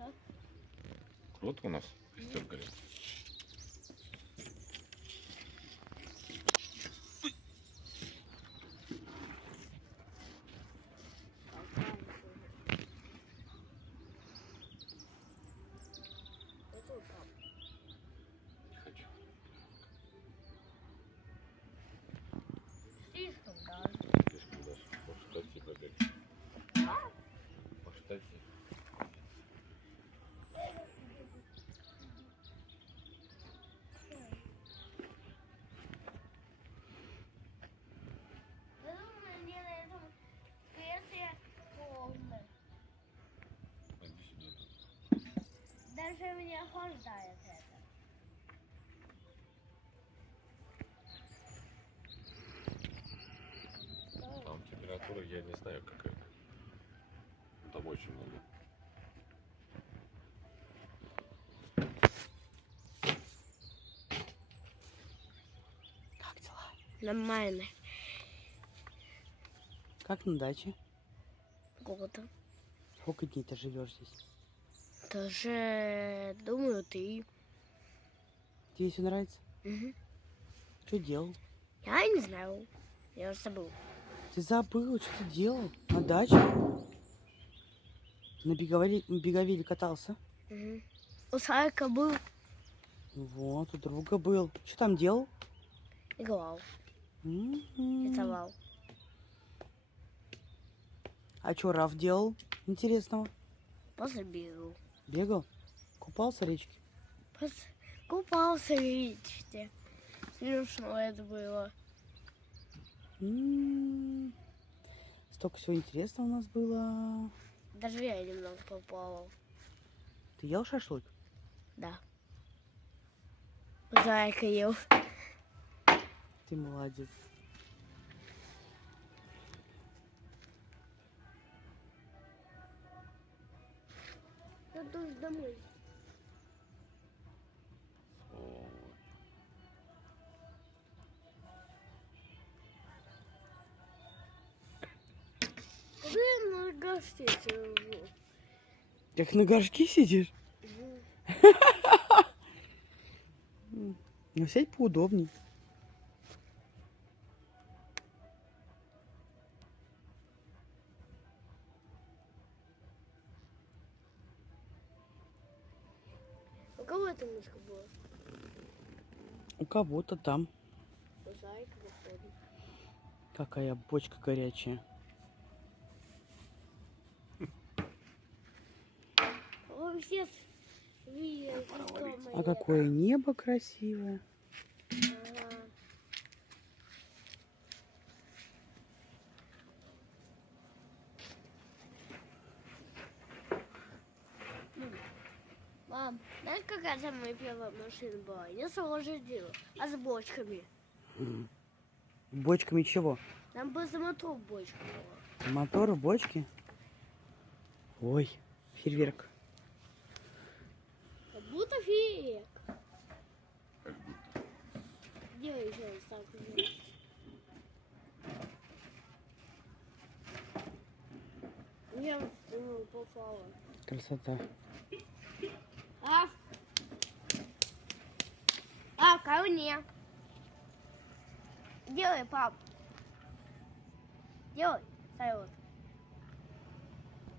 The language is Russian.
Что? Круто у нас костер горит. Не хочу. Слишком даже. Слишком даже. По штате побег. По штате. Я думаю, мне на этом кресле холодно. Иди сюда. Даже мне охлаждает это. Там температура, я не знаю какая. Там очень много. Как дела? Нормально. Как на даче? Года. Сколько дней ты живешь здесь? Тоже, думаю, ты. Тебе все нравится? Угу. Что делал? Я не знаю. Я уже забыл. Ты забыл, что ты делал на даче? На беговеле катался? Угу. У Сарика был. Вот, у друга был. Что там делал? Играл. М-м. Рисовал. А что Раф делал интересного? Просто бегал. Бегал? Купался в речке? Просто купался в речке. Смешно это было. М-м. Столько всего интересного у нас было. Даже я немного поплавал. Ты ел шашлык? Да. Зайка ел. Ты молодец. Я тоже домой. О, Когда я на гостей живу? Как на горшке сидишь? Ну, сядь поудобней. У кого эта мышка была? У кого-то там. У Зайка выходит. Какая бочка горячая. Вы все видели, что мы... А какое небо красивое. Ага. Мам, знаешь, какая самая первая машина была? Не с лошадью, а с бочками. Бочками чего? Там просто мотор в бочке была. Мотор в бочке? Ой, фейерверк. Как будто феек. Где еще ставку? Я попала. Красота. Ко мне. Делай, пап. Делай, салют.